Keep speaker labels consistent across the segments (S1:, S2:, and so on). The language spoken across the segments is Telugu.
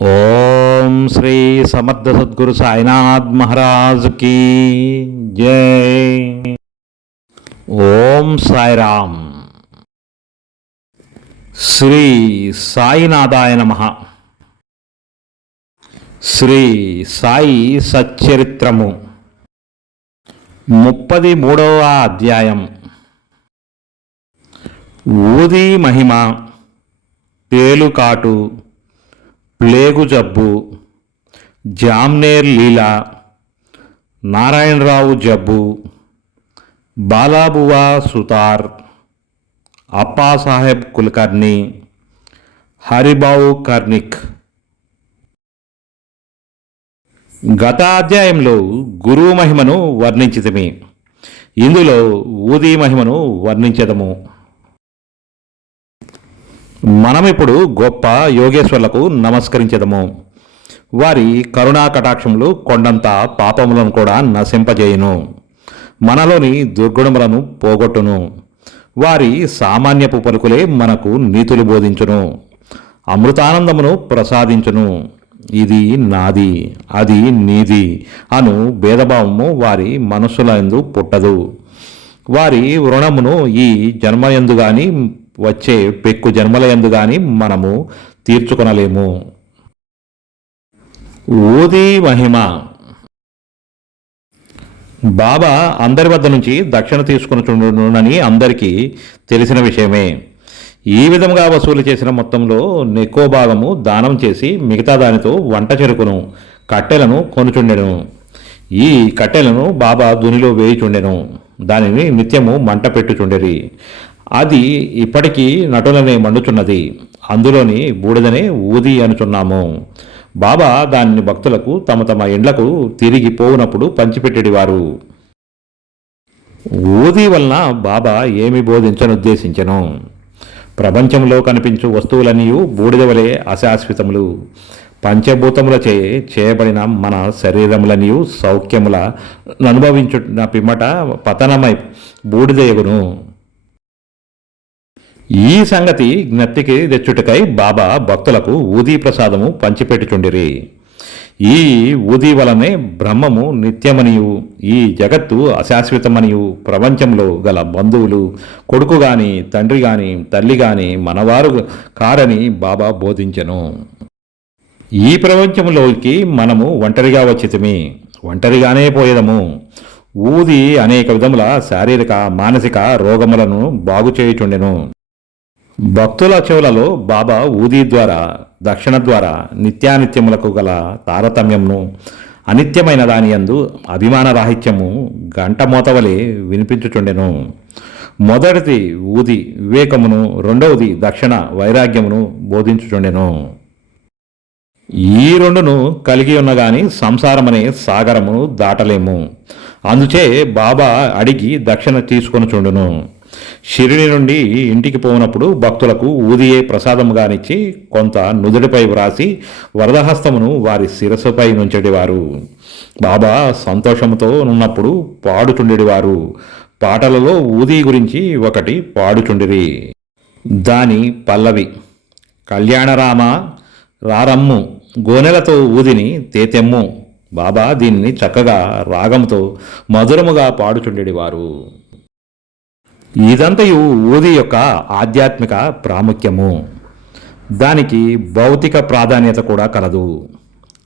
S1: ఓం శ్రీ సమర్థ సద్గురు సాయినాథ్ మహారాజ్ కీ జై. ఓం సాయిరామ్. శ్రీ సాయినాథాయ నమ. శ్రీ సాయి సచ్చరిత్రము. ముప్పది మూడవ అధ్యాయం. ఊది మహిమ పేలుకాటు ప్లేగు జబ్బు జామ్నేర్ లీలా నారాయణరావు జబ్బు బాలాబువా సుతార్ అప్పాసాహెబ్ కుల్కర్ణి హరిబావు కర్ణిక్. గత అధ్యాయంలో గురువు మహిమను వర్ణించితమే. ఇందులో ఊది మహిమను వర్ణించదము. మనం ఇప్పుడు గొప్ప యోగేశ్వర్లకు నమస్కరించదము. వారి కరుణా కటాక్షములు కొండంత పాపములను కూడా నశింపజేయును. మనలోని దుర్గుణములను పోగొట్టును. వారి సామాన్యపు పలుకులే మనకు నీతులు బోధించును. అమృతానందమును ప్రసాదించును. ఇది నాది అది నీది అను భేదభావము వారి మనస్సులందు పుట్టదు. వారి రుణమును ఈ జన్మయందు గాని వచ్చే పెక్కు జన్మలయందు గాని మనము తీర్చుకొనలేము. ఊది మహిమ. బాబా అందరి వద్ద నుంచి దక్షిణ తీసుకుని అందరికీ తెలిసిన విషయమే. ఈ విధంగా వసూలు చేసిన మొత్తంలో నెక్కువ భాగము దానం చేసి మిగతా దానితో వంట చెరుకును కట్టెలను కొనుచుండెను. ఈ కట్టెలను బాబా దునిలో వేయుచుండెను. దానిని నిత్యము మంట పెట్టుచుండెరి. అది ఇప్పటికీ నటులనే మండుచున్నది. అందులోని బూడిదనే ఊది అనుచున్నాము. బాబా దానిని భక్తులకు తమ తమ ఇండ్లకు తిరిగి పోవునప్పుడు పంచిపెట్టేవారు ఊది వలన బాబా ఏమి బోధించనుద్దేశించను. ప్రపంచంలో కనిపించు వస్తువులన్నీ బూడిద వలె అశాశ్వతములు. పంచభూతములచే చేయబడిన మన శరీరములన్నీ సౌఖ్యముల అనుభవించున్న పిమ్మట పతనమై బూడిదయగును ఈ సంగతి జ్ఞప్తికి తెచ్చుటకై బాబా భక్తులకు ఊదీ ప్రసాదము పంచిపెట్టుచుండిరి. ఈ ఊది వలనే బ్రహ్మము నిత్యమనియు ఈ జగత్తు అశాశ్వతమనియు. ప్రపంచంలో గల బంధువులు కొడుకు గాని తండ్రి గాని తల్లి గాని మనవారు కారని బాబా బోధించెను. ఈ ప్రపంచంలోకి మనము ఒంటరిగా వచ్చితమి ఒంటరిగానే పోయేదము. ఊది అనేక విధముల శారీరక మానసిక రోగములను బాగు చేయుచుండెను భక్తుల చెవులలో బాబా ఊది ద్వారా దక్షిణ ద్వారా నిత్యానిత్యములకు గల తారతమ్యమును అనిత్యమైన దాని యందు అభిమాన రాహిత్యము గంట మోతవలే వినిపించుచుండెను. మొదటిది ఊది వివేకమును రెండవది దక్షిణ వైరాగ్యమును బోధించుచుండెను. ఈ రెండును కలిగి ఉన్నగాని సంసారమనే సాగరమును దాటలేము. అందుచే బాబా అడిగి దక్షిణ తీసుకొనుచుండును. షిరిడి నుండి ఇంటికి పోనప్పుడు భక్తులకు ఊదియే ప్రసాదముగానిచ్చి కొంత నుదుడిపై వ్రాసి వరదహస్తమును వారి శిరస్సుపై నుంచెడివారు. బాబా సంతోషంతో ఉన్నప్పుడు పాడుచుండెడివారు పాటలలో ఊది గురించి ఒకటి పాడుచుండిరి. దాని పల్లవి కళ్యాణరామ రారమ్ము గోనెలతో ఊదిని తేతెమ్ము. బాబా దీనిని చక్కగా రాగంతో మధురముగా పాడుచుండెడివారు. ఇదంతయు ఊది యొక్క ఆధ్యాత్మిక ప్రాముఖ్యము. దానికి భౌతిక ప్రాధాన్యత కూడా కలదు.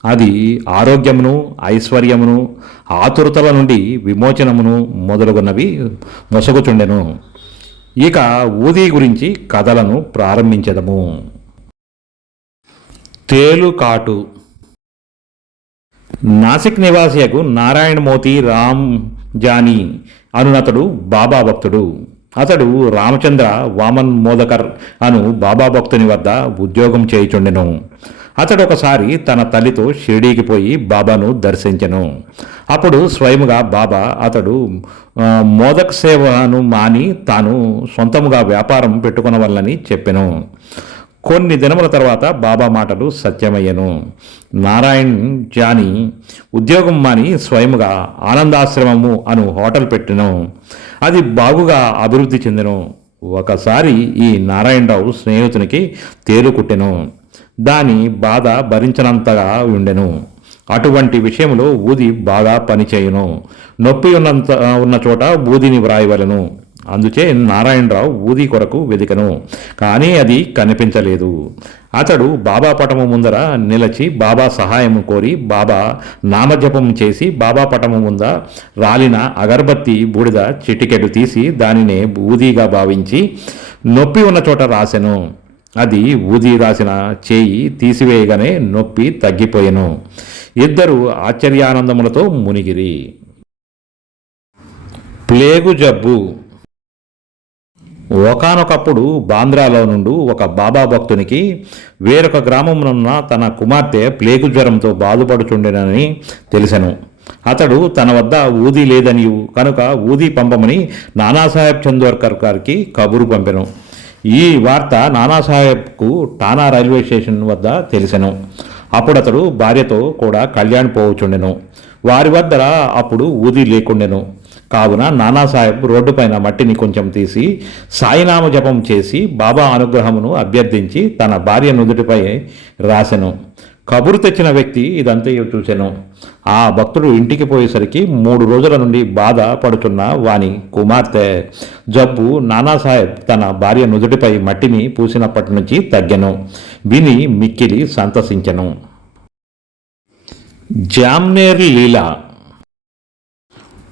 S1: అది ఆరోగ్యమును ఐశ్వర్యమును ఆతురతల నుండి విమోచనమును మొదలుగున్నవి మొసగుచుండెను. ఇక ఊది గురించి కథలను ప్రారంభించదము. తేలుకాటు. నాసిక్ నివాసియకు నారాయణమూర్తి రామ్ జానీ అనునతడు బాబా భక్తుడు. అతడు రామచంద్ర వామన్ మోదకర్ అను బాబా భక్తుని వద్ద ఉద్యోగం చేయుచుండెను. అతడు ఒకసారి తన తల్లితో షిరిడీకి పోయి బాబాను దర్శించెను. అప్పుడు స్వయముగా బాబా అతడు మోదక మోదక్ సేవను మాని తాను సొంతముగా వ్యాపారం పెట్టుకునవల్లని చెప్పెను. కొన్ని దినముల తర్వాత బాబా మాటలు సత్యమయ్యను. నారాయణ్ జాని ఉద్యోగం మాని స్వయముగా ఆనందాశ్రమము అను హోటల్ పెట్టెను. అది బాగుగా అభివృద్ధి చెందెను. ఒకసారి ఈ నారాయణరావు స్నేహితునికి తేలు కుట్టెను. దాని బాధ భరించనంతగా ఉండెను. అటువంటి విషయంలో ఊది బాగా పనిచేయును. నొప్పి ఉన్నంత ఉన్న చోట బూదిని వ్రాయవలను. అందుచే నారాయణరావు ఊది కొరకు వెదికను. కానీ అది కనిపించలేదు. అతడు బాబా పటము ముందర నిలచి బాబా సహాయం కోరి బాబా నామజపం చేసి బాబా పటము ముంద రాలిన అగరబత్తి బూడిద చిటికెడు తీసి దానినే ఊదిగా భావించి నొప్పి ఉన్న చోట రాసెను. అది ఊది రాసిన చేయి తీసివేయగానే నొప్పి తగ్గిపోయెను. ఇద్దరు ఆశ్చర్యానందములతో మునిగిరి. ప్లేగు జబ్బు. ఒకానొకప్పుడు బాంద్రాలో నుండి ఒక బాబా భక్తునికి వేరొక గ్రామమునున్న తన కుమార్తె ప్లేగు జ్వరంతో బాధపడుచుండెనని తెలిసెను. అతడు తన వద్ద ఊది లేదని కనుక ఊది పంపమని నానాసాహెబ్ చందోర్కర్ గారికి కబురు పంపెను. ఈ వార్త నానాసాహెబ్కు టానా రైల్వే స్టేషన్ వద్ద తెలిసెను. అప్పుడు అతడు భార్యతో కూడా కళ్యాణ్ పోవచుండెను. వారి వద్ద అప్పుడు ఊది లేకుండెను. కావున నానాసాహెబ్ రోడ్డుపైన మట్టిని కొంచెం తీసి సాయినామ జపం చేసి బాబా అనుగ్రహమును అభ్యర్థించి తన భార్య నుదుటిపై రాసెను. కబురు తెచ్చిన వ్యక్తి ఇదంతయు చూసెను ఆ భక్తుడు ఇంటికి పోయేసరికి మూడు రోజుల నుండి బాధ పడుతున్న వాని కుమార్తె. జబ్బు నానాసాహెబ్ తన భార్య నుదుటిపై మట్టిని పూసినప్పటి నుంచి తగ్గెను. విని మిక్కిలి సంతసించెను. జామ్నేర్ లీలా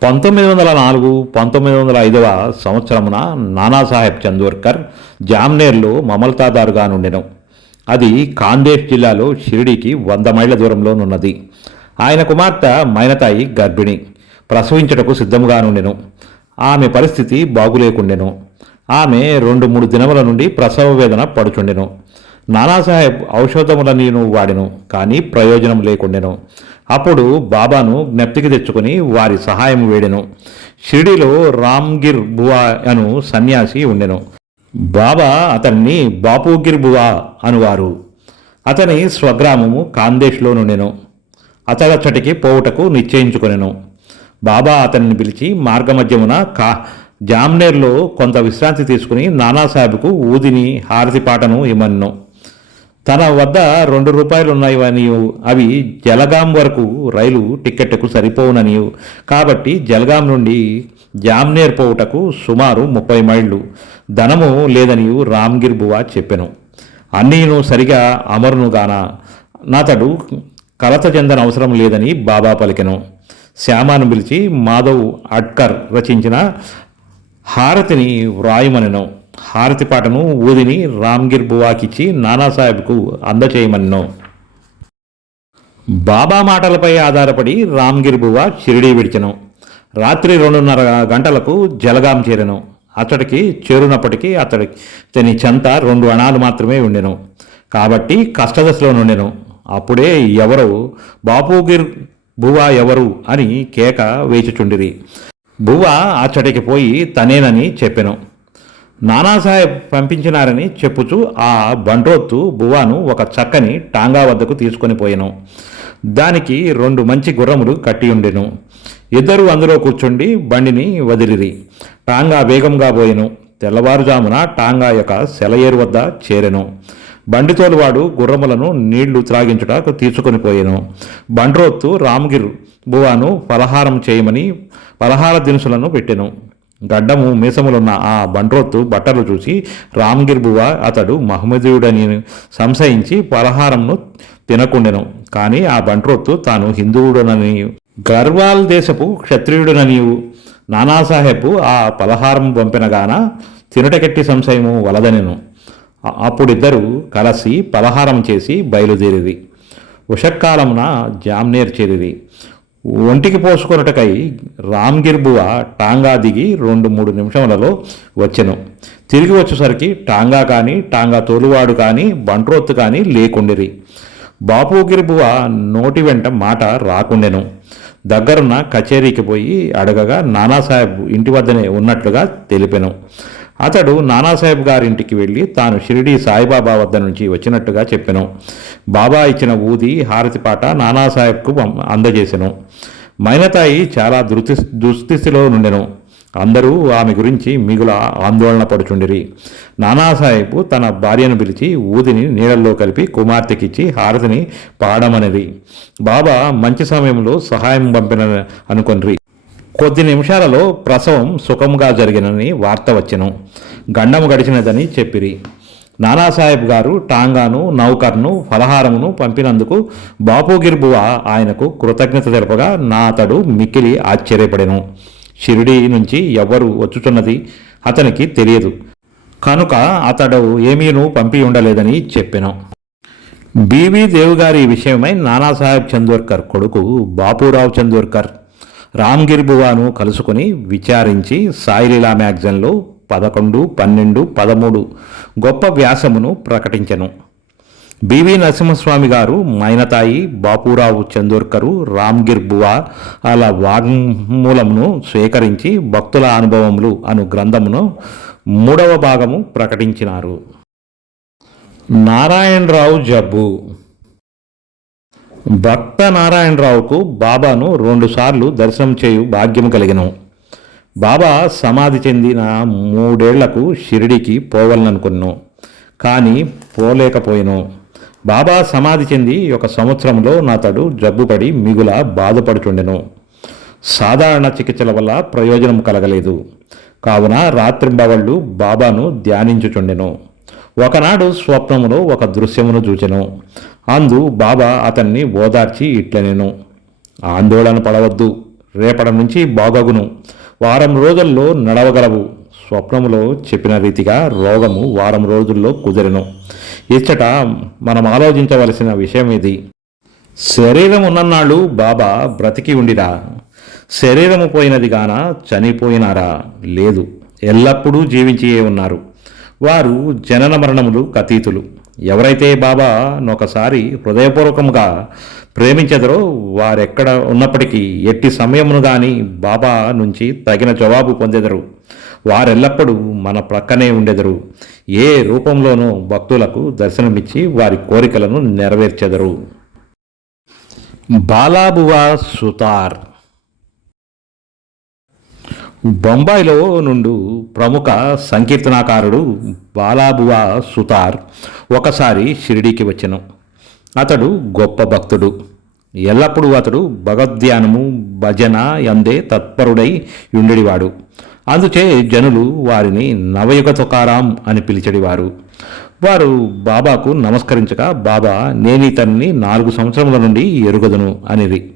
S1: పంతొమ్మిది వందల నాలుగు పంతొమ్మిది వందల ఐదవ సంవత్సరమున నానాసాహెబ్ చందోర్కర్ జామ్నేర్లో మమల్తాదారుగా నుండెను. అది కాందేశ్ జిల్లాలో షిరిడీకి వంద మైళ్ళ దూరంలోనున్నది. ఆయన కుమార్తె మైనతాయి గర్భిణి. ప్రసవించుటకు సిద్ధముగా నుండెను. ఆమె పరిస్థితి బాగులేకుండెను. ఆమె రెండు మూడు దినముల నుండి ప్రసవ వేదన పడుచుండెను. నానాసాహెబ్ ఔషధములనీను వాడెను కానీ ప్రయోజనం లేకుండెను. అప్పుడు బాబాను జ్ఞప్తికి తెచ్చుకొని వారి సహాయం వేడెను. షిరిడిలో రామ్గిర్ బువా అను సన్యాసి ఉండెను. బాబా అతన్ని బాపుగిర్ బువా అనువారు. అతని స్వగ్రామము కాందేశ్లో నుండెను. అతడచ్చటికి పోవుటకు నిశ్చయించుకొనెను. బాబా అతన్ని పిలిచి మార్గమధ్యమున కా జామ్నేర్లో కొంత విశ్రాంతి తీసుకుని నానాసాహెబ్కు ఊదిని హారతి పాటను ఇమ్మన్ను తన వద్ద రెండు రూపాయలు ఉన్నాయని అవి జలగాం వరకు రైలు టిక్కెట్కు సరిపోవునని కాబట్టి జలగాం నుండి జామ్నేర్ పోవుటకు సుమారు ముప్పై మైళ్ళు. ధనము లేదనియు రామ్గిర్ బువా చెప్పెను. అన్నీను సరిగా అమరునుగాన. నాతడు కలత చెందన అవసరం లేదని బాబా పలికెను. శ్యామాను పిలిచి మాధవ్ అడ్కర్ రచించిన హారతిని వ్రాయమనెను. హారతి పాటను ఊదిని రామ్గిర్ బువాకిచ్చి నానాసాహెబ్కు అందచేయమన్నో. బాబా మాటలపై ఆధారపడి రామ్గిర్ బువా షిరిడీ విడిచెను. రాత్రి రెండున్నర గంటలకు జలగాం చేరెను. అతడికి చేరునప్పటికీ అతడి తని చెంత రెండు అణాలు మాత్రమే ఉండెను. కాబట్టి కష్టదశలో నుండెను. అప్పుడే ఎవరు బాపుగిర్ బువా ఎవరు అని కేక వేచుచుండిరి. బువ్వ అచ్చటికి పోయి తనేనని చెప్పెను. నానాసాహెబ్ పంపించినారని చెప్పుచు ఆ బండ్రోత్తు బువాను ఒక చక్కని టాంగా వద్దకు తీసుకొని పోయెను. దానికి రెండు మంచి గుర్రములు కట్టి ఉండెను ఇద్దరు అందులో కూర్చుండి బండిని వదిలిరి. టాంగా వేగంగా పోయెను. తెల్లవారుజామున టాంగా యొక్క సెలయేరు వద్ద చేరెను. బండితోలువాడు గుర్రములను నీళ్ళు త్రాగించుటకు తీసుకొని పోయెను. బండ్రోత్తు రామ్గిర్ బువాను పలహారం చేయమని పలహార దినుసులను పెట్టెను. గడ్డము మీసములున్న ఆ బండ్రొత్తు బట్టలు చూసి రామ్గిర్ బువ అతడు మహమ్మదీయుడని సంశయించి పలహారంను తినకుండెను. కానీ ఆ బంట్రోత్తు తాను హిందువుడనని గర్వాల్ దేశపు క్షత్రియుడననియు. నానాసాహెబ్ ఆ పలహారం పంపినగాన తినటకెట్టి సంశయము వలదనెను. అ- అప్పుడిద్దరు కలిసి పలహారం చేసి బయలుదేరిది ఉషక్కాలమున జామ్నేర్ చేరిది ఒంటికి పోసుకొనుటకై రామ్గిర్ బువ టాంగా దిగి రెండు మూడు నిమిషములలో వచ్చెను. తిరిగి వచ్చేసరికి టాంగా కానీ టాంగా తోలువాడు కానీ బంట్రోత్తు కానీ లేకుండిరి. బాపుగిరి బువ నోటి వెంట మాట రాకుండెను. దగ్గరున్న కచేరీకి పోయి అడగగా నానాసాహెబ్ ఇంటి వద్దనే ఉన్నట్లుగా తెలిపెను. అతడు నానాసాహెబ్ గారింటికి వెళ్ళి తాను షిరిడి సాయిబాబా వద్ద నుంచి వచ్చినట్టుగా చెప్పెను. బాబా ఇచ్చిన ఊది హారతి పాట నానాసాహెబ్కు పం- అందజేసెను. మైనతాయి చాలా దృతి దుస్థితిలో నుండెను. అందరూ ఆమె గురించి మిగుల ఆందోళన పడుచుండిరి. నానాసాహెబ్ తన భార్యను పిలిచి ఊదిని నీళ్ళల్లో కలిపి కుమార్తెకిచ్చి హారతిని పాడమనిది బాబా మంచి సమయంలో సహాయం పంపిన అనుకొనిరి. కొద్ది నిమిషాలలో ప్రసవం సుఖముగా జరిగినని వార్త వచ్చెను. గండము గడిచినదని చెప్పిరి. నానాసాహెబ్ గారు టాంగాను నౌకర్ను ఫలహారమును పంపినందుకు బాపుగిర్బువ ఆయనకు కృతజ్ఞత తెలపగా నా అతడు మిక్కిలి ఆశ్చర్యపడెను. షిరిడి నుంచి ఎవ్వరు వచ్చుచున్నది అతనికి తెలియదు. కనుక అతడు ఏమీను పంపి ఉండలేదని చెప్పెను. బీవీ దేవు గారి విషయమై నానాసాహెబ్ చందోర్కర్ కొడుకు బాపురావు చందోర్కర్ రామ్గిర్ బువాను కలుసుకుని విచారించి సాయిలీలా మ్యాగజైన్లో పదకొండు పన్నెండు పదమూడు గొప్ప వ్యాసమును ప్రకటించెను. బివి నరసింహస్వామి గారు మైనతాయి బాపురావు చందోర్కరు రామ్గిర్ బువా అలా వాగ్మూలమును స్వీకరించి భక్తుల అనుభవములు అను గ్రంథమును మూడవ భాగము ప్రకటించినారు. నారాయణరావు జబ్బు భక్త నారాయణరావుకు బాబాను రెండుసార్లు దర్శనం చేయు భాగ్యం కలిగను. బాబా సమాధి చెందిన మూడేళ్ళకు షిరిడికి పోవాలనుకున్నాను కానీ పోలేకపోయాను. బాబా సమాధి చెంది ఒక సంవత్సరంలో నాతడు జబ్బుపడి మిగుల బాధపడుచుండెను. సాధారణ చికిత్సల వల్ల ప్రయోజనం కలగలేదు. కావున రాత్రింబవళ్ళు బాబాను ధ్యానించుచుండెను. ఒకనాడు స్వప్నములో ఒక దృశ్యమును చూచెను. అందు బాబా అతన్ని ఓదార్చి ఇట్లనేను. ఆందోళన పడవద్దు. రేపటి నుంచి బాగగును. వారం రోజుల్లో నడవగలవు. స్వప్నములో చెప్పిన రీతిగా రోగము వారం రోజుల్లో కుదిరెను. ఇచ్చట మనం ఆలోచించవలసిన విషయం ఇది. శరీరం ఉన్ననాళ్ళు బాబా బ్రతికి ఉండిరా. శరీరము పోయినది గాన చనిపోయినారా? లేదు. ఎల్లప్పుడూ జీవించియే ఉన్నారు. వారు జనన మరణములు అతీతులు ఎవరైతే బాబా ఒకసారి హృదయపూర్వకంగా ప్రేమించెదరో వారెక్కడ ఉన్నప్పటికీ ఎట్టి సమయమును కానీ బాబా నుంచి తగిన జవాబు పొందెదరు. వారెల్లప్పుడూ మన ప్రక్కనే ఉండెదరు. ఏ రూపంలోనూ భక్తులకు దర్శనమిచ్చి వారి కోరికలను నెరవేర్చెదరు. బాలాబువా సుతార్ బొంబాయిలో నుండు ప్రముఖ సంకీర్తనాకారుడు బాలాబువా సుతార్ ఒకసారి షిరిడీకి వచ్చెను. అతడు గొప్ప భక్తుడు. ఎల్లప్పుడూ అతడు భగవద్ధ్యానము భజన ఎందే తత్పరుడై ఉండేవాడు అందుచే జనులు వారిని నవయుగ తుకారాం అని పిలిచడివారు. వారు బాబాకు నమస్కరించగా బాబా నేను ఇతన్ని నాలుగు సంవత్సరముల నుండి ఎరుగదును అనేది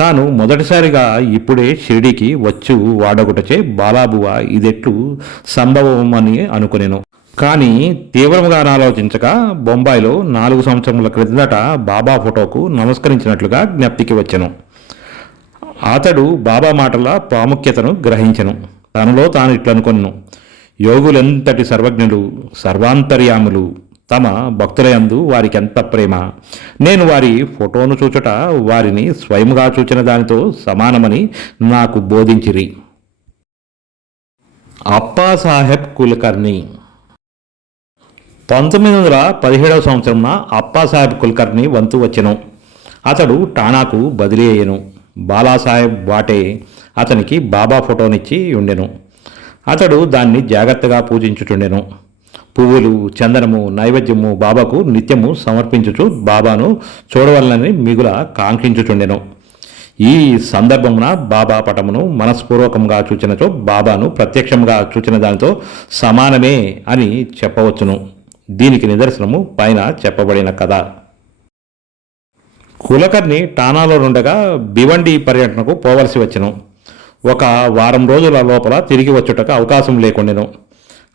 S1: తాను మొదటిసారిగా ఇప్పుడే షిరిడీకి వచ్చు వాడగుటచే బాలాబువ ఇదెట్లు సంభవం అని అనుకునేను. కానీ తీవ్రంగా ఆలోచించగా బొంబాయిలో నాలుగు సంవత్సరముల క్రిందట బాబా ఫోటోకు నమస్కరించినట్లుగా జ్ఞప్తికి వచ్చాను. అతడు బాబా మాటల ప్రాముఖ్యతను గ్రహించెను. తనలో తాను ఇట్లనుకొను యోగులెంతటి సర్వజ్ఞులు సర్వాంతర్యాములు తమ భక్తులయందు వారికి ఎంత ప్రేమ? నేను వారి ఫోటోను చూచుట వారిని స్వయంగా చూచిన దానితో సమానమని నాకు బోధించిరి. అప్పాసాహెబ్ కులకర్ణి. పంతొమ్మిది వందల పదిహేడవ సంవత్సరంన అప్పాసాహెబ్ కుల్కర్ణి వంతు వచ్చెను. అతడు టానాకు బదిలీ అయ్యను. బాలాసాహెబ్ వాటే అతనికి బాబా ఫోటోనిచ్చి ఉండెను అతడు దాన్ని జాగ్రత్తగా పూజించుచుండెను. పువ్వులు చందనము నైవేద్యము బాబాకు నిత్యము సమర్పించుచు బాబాను చూడవలనని మిగుల కాంక్షించుచుండెను. ఈ సందర్భమున బాబా పటమును మనస్పూర్వకంగా చూచినచో బాబాను ప్రత్యక్షంగా చూచిన దానితో సమానమే అని చెప్పవచ్చును. దీనికి నిదర్శనము పైన చెప్పబడిన కథ. కులకర్ణి టానాలో నుండగా భివండి పర్యటనకు పోవలసి వచ్చెను. ఒక వారం రోజుల లోపల తిరిగి వచ్చుటకు అవకాశం లేకుండెను.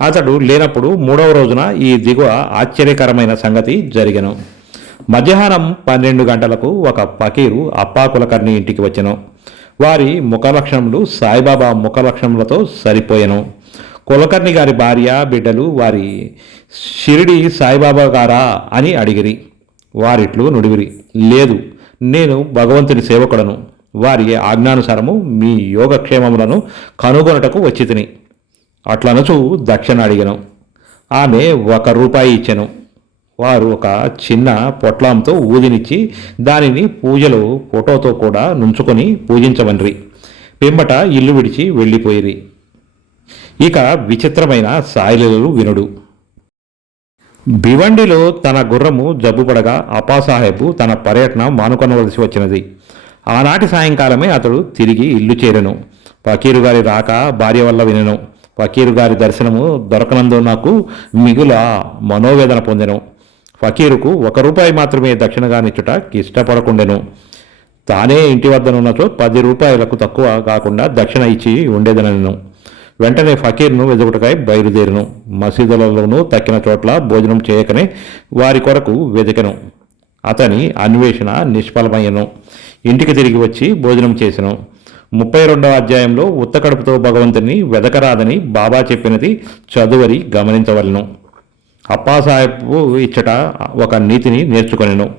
S1: అతడు లేనప్పుడు మూడవ రోజున ఈ దిగువ ఆశ్చర్యకరమైన సంగతి జరిగను. మధ్యాహ్నం పన్నెండు గంటలకు ఒక పకీరు అప్పాకులకర్ణి ఇంటికి వచ్చెను. వారి ముఖలక్షణములు సాయిబాబా ముఖలక్షణములతో సరిపోయెను. కులకర్ణి గారి భార్య బిడ్డలు వారి షిరిడి సాయిబాబా గారా అని అడిగిరి. వారిట్లు నుడివిరి. లేదు నేను భగవంతుని సేవకుడను. వారి ఆజ్ఞానుసారము మీ యోగక్షేమములను కనుగొనటకు వచ్చి తిని. అట్లనచు దక్షిణ అడిగను. ఆమె ఒక రూపాయి ఇచ్చెను. వారు ఒక చిన్న పొట్లాంతో ఊదినిచ్చి దానిని పూజలో ఫోటోతో కూడా నుంచుకొని పూజించవన్రి పిమ్మట ఇల్లు విడిచి వెళ్ళిపోయిరి. ఇక విచిత్రమైన సాయిలీలలు వినుడు. భివండిలో తన గుర్రము జబ్బుపడగా అపాసాహెబు తన పర్యటన మానుకొనవలసి వచ్చినది. ఆనాటి సాయంకాలమే అతడు తిరిగి ఇల్లు చేరెను. ఫకీరు గారి రాక భార్య వల్ల వినెను. ఫకీరు గారి దర్శనము దొరకనందు నాకు మిగుల మనోవేదన పొందెను. ఫకీరుకు ఒక రూపాయి మాత్రమే దక్షిణగానిచ్చుట ఇష్టపడకుండెను. తానే ఇంటి వద్దనున్నచో పది రూపాయలకు తక్కువ కాకుండా దక్షిణ ఇచ్చి ఉండేదనను. వెంటనే ఫకీర్ను వెదుకుటకై బయలుదేరును. మసీదులలోనూ తక్కిన చోట్ల భోజనం చేయకనే వారి కొరకు వెతికెను అతని అన్వేషణ నిష్ఫలమయ్యను. ఇంటికి తిరిగి వచ్చి భోజనం చేసెను. ముప్పై రెండవ అధ్యాయంలో ఉత్తకడుపుతో భగవంతుని వెదకరాదని బాబా చెప్పినది చదువరి గమనించవలను. అప్పాసాహెబ్ ఇచ్చట ఒక నీతిని నేర్చుకొనెను.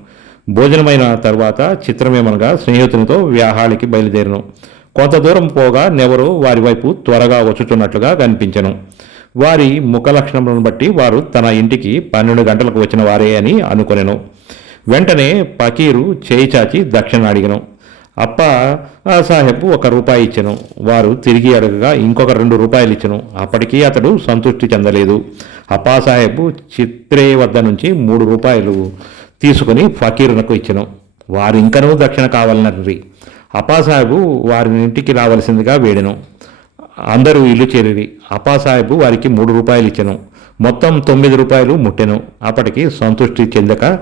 S1: భోజనమైన తర్వాత చిత్రమేమనగా స్నేహితునితో వ్యాహాళికి బయలుదేరను. కొంత దూరం పోగా నెవరు వారి వైపు త్వరగా వచ్చుచున్నట్లుగా కనిపించెను. వారి ముఖ లక్షణములను బట్టి వారు తన ఇంటికి పన్నెండు గంటలకు వచ్చిన వారే అని అనుకొనెను. వెంటనే పకీరు చేయి చాచి దక్షిణ అడిగను. అప్ప ఆ సాహెబ్ ఒక రూపాయి ఇచ్చెను. వారు తిరిగి అడగగా ఇంకొక రెండు రూపాయలు ఇచ్చెను. అప్పటికీ అతడు సంతృప్తి చెందలేదు. అప్పా సాహెబ్ చిత్రే వద్ద నుంచి మూడు రూపాయలు తీసుకుని ఫకీరునకు ఇచ్చెను. వారు ఇంకనూ దక్షిణ కావాలన్నది. అపాసాహెబు వారి ఇంటికి రావలసిందిగా వేడెను. అందరూ ఇల్లు చేరిరి. అపాసాహెబు వారికి మూడు రూపాయలు ఇచ్చెను. మొత్తం తొమ్మిది రూపాయలు ముట్టెను. అప్పటికి సంతృష్టి చెందక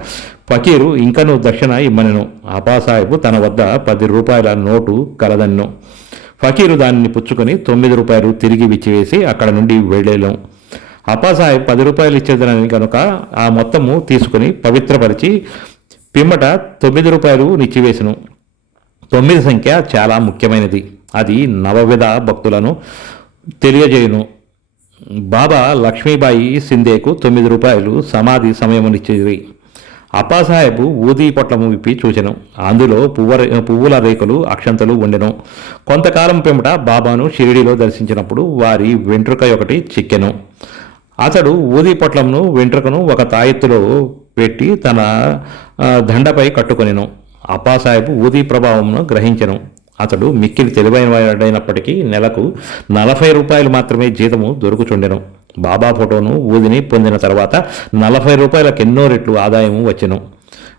S1: ఫకీరు ఇంకను దక్షిణ ఇమ్మనెను. అపాసాహెబు తన వద్ద పది రూపాయల నోటు కలదన్ను ఫకీరు దానిని పుచ్చుకొని తొమ్మిది రూపాయలు తిరిగి విచ్చివేసి అక్కడ నుండి వెళ్ళేను. అపాసాహెబ్ పది రూపాయలు ఇచ్చేదనని కనుక ఆ మొత్తము తీసుకుని పవిత్రపరిచి పిమ్మట తొమ్మిది రూపాయలు నిచ్చివేసెను. తొమ్మిది సంఖ్య చాలా ముఖ్యమైనది. అది నవవిధ భక్తులను తెలియజేయును. బాబా లక్ష్మీబాయి సింధేకు తొమ్మిది రూపాయలు సమాధి సమయమునిచ్చేది. అప్పాసాహెబు ఊదీ పొట్లము విప్పి చూచెను. అందులో పువ్వ పువ్వుల రేకులు అక్షంతలు ఉండెను. కొంతకాలం పిమ్మట బాబాను షిరిడిలో దర్శించినప్పుడు వారి వెంట్రుక ఒకటి చిక్కెను. అతడు ఊది పొట్లంను వెంట్రుకను ఒక తాయెత్తులో పెట్టి తన దండపై కట్టుకొనెను. అప్పాసాహెబ్ ఊది ప్రభావంను గ్రహించెను. అతడు మిక్కిలి తెలివైన వాడైనప్పటికీ నెలకు నలభై రూపాయలు మాత్రమే జీతము దొరుకుచుండెను. బాబా ఫోటోను ఊదిని పొందిన తర్వాత నలభై రూపాయలకు ఎన్నో రెట్లు ఆదాయము వచ్చెను.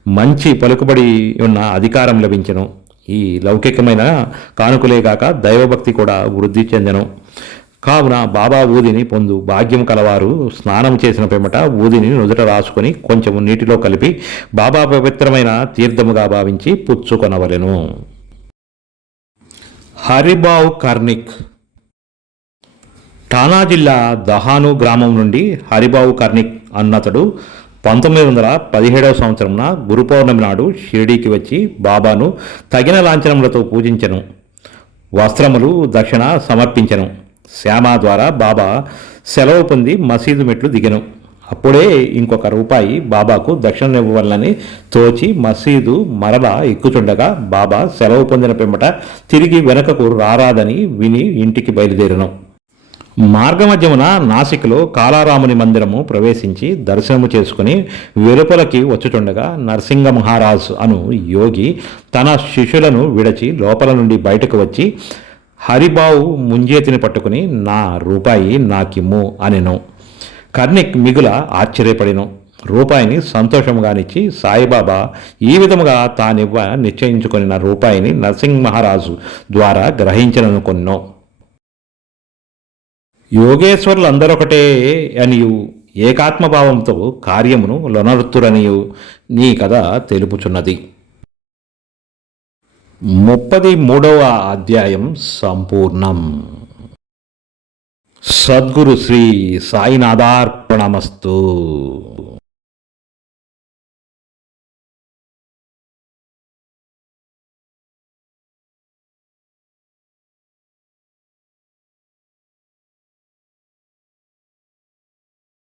S1: మంచి పలుకుబడి ఉన్న అధికారం లభించెను. ఈ లౌకికమైన కానుకలేగాక దైవభక్తి కూడా వృద్ధి చెందెను. కావున బాబా ఊదిని పొందు భాగ్యం కలవారు స్నానం చేసిన పిమ్మట ఊదిని నుదుట రాసుకొని కొంచెము నీటిలో కలిపి బాబా పవిత్రమైన తీర్థముగా భావించి పుచ్చుకొనవలెను. హరిబావ్ కర్నిక్ ఠానా జిల్లా దహాను గ్రామం నుండి హరిబావు కర్ణిక్ అన్నతడు పంతొమ్మిది వందల పదిహేడవ సంవత్సరంన గురు పౌర్ణమి నాడు షిరిడీకి వచ్చి బాబాను తగిన లాంఛనములతో పూజించెను. వస్త్రములు దక్షిణ సమర్పించెను. శ్యామ ద్వారా బాబా సెలవు పొంది మసీదు మెట్లు దిగను. అప్పుడే ఇంకొక రూపాయి బాబాకు దక్షిణ ఇవ్వాలని తోచి మసీదు మరలా ఎక్కుచుండగా బాబా సెలవు పొందిన పిమ్మట తిరిగి వెనకకు రారాదని విని ఇంటికి బయలుదేరను. మార్గమధ్యమున నాసిక్లో కాలారాముని మందిరము ప్రవేశించి దర్శనము చేసుకుని వెలుపలకి వచ్చుచుండగా నరసింగ మహారాజ్ అను యోగి తన శిష్యులను విడచి లోపల నుండి బయటకు వచ్చి హరిబావు ముంజేతిని పట్టుకుని నా రూపాయి నాకిమ్ము అనెను. కర్ణిక్ మిగుల ఆశ్చర్యపడిను. రూపాయిని సంతోషముగానిచ్చి సాయిబాబా ఈ విధముగా తానివ్వ నిశ్చయించుకొనిన రూపాయిని నరసింహ మహారాజు ద్వారా గ్రహించననుకొన్నో యోగేశ్వరులు అందరొకటే అనియు. ఏకాత్మభావంతో కార్యమును లొనరుతురనియు నీ కథ తెలుపుచున్నది. ముప్పది మూడవ అధ్యాయం సంపూర్ణం. సద్గురు శ్రీ సాయినాథార్పణమస్తు.